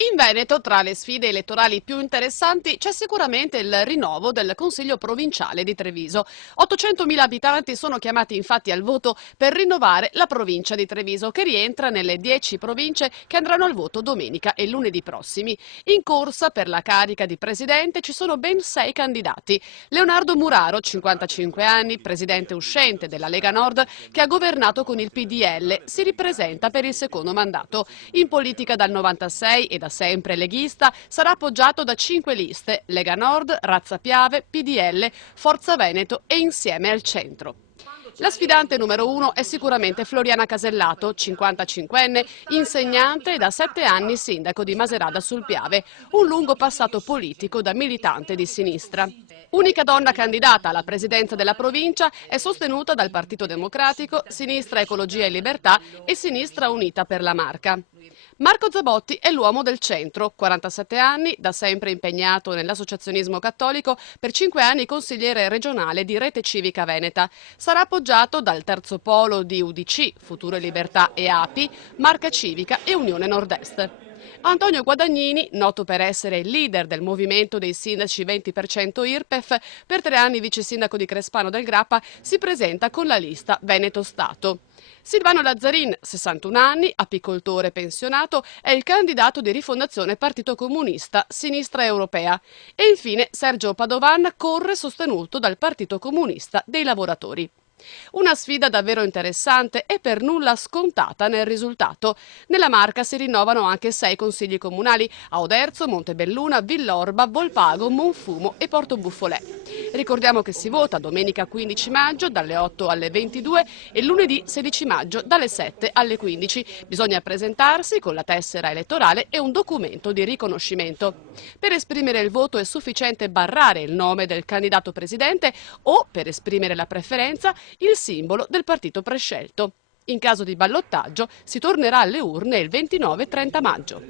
In Veneto, tra le sfide elettorali più interessanti, c'è sicuramente il rinnovo del Consiglio provinciale di Treviso. 800.000 abitanti sono chiamati infatti al voto per rinnovare la provincia di Treviso, che rientra nelle 10 province che andranno al voto domenica e lunedì prossimi. In corsa per la carica di presidente ci sono ben 6 candidati. Leonardo Muraro, 55 anni, presidente uscente della Lega Nord, che ha governato con il PDL, si ripresenta per il secondo mandato. In politica dal 96 e da sempre leghista, sarà appoggiato da 5 liste: Lega Nord, Razza Piave, PDL, Forza Veneto e Insieme al Centro. La sfidante numero 1 è sicuramente Floriana Casellato, 55enne, insegnante e da 7 anni sindaco di Macerata sul Piave, un lungo passato politico da militante di sinistra. Unica donna candidata alla presidenza della provincia, è sostenuta dal Partito Democratico, Sinistra Ecologia e Libertà e Sinistra Unita per la Marca. Marco Zabotti è l'uomo del centro, 47 anni, da sempre impegnato nell'associazionismo cattolico, per 5 anni consigliere regionale di Rete Civica Veneta. Sarà appoggiato dal terzo polo di UDC, Futuro e Libertà e API, Marca Civica e Unione Nord-Est. Antonio Guadagnini, noto per essere il leader del movimento dei sindaci 20% IRPEF, per 3 anni vice sindaco di Crespano del Grappa, si presenta con la lista Veneto Stato. Silvano Lazzarin, 61 anni, apicoltore pensionato, è il candidato di Rifondazione Partito Comunista Sinistra Europea. E infine Sergio Padovan corre sostenuto dal Partito Comunista dei Lavoratori. Una sfida davvero interessante e per nulla scontata nel risultato. Nella Marca si rinnovano anche 6 consigli comunali a Oderzo, Montebelluna, Villorba, Volpago, Monfumo e Portobuffolè. Ricordiamo che si vota domenica 15 maggio dalle 8 alle 22 e lunedì 16 maggio dalle 7 alle 15. Bisogna presentarsi con la tessera elettorale e un documento di riconoscimento. Per esprimere il voto è sufficiente barrare il nome del candidato presidente o, per esprimere la preferenza, il simbolo del partito prescelto. In caso di ballottaggio si tornerà alle urne il 29 e 30 maggio.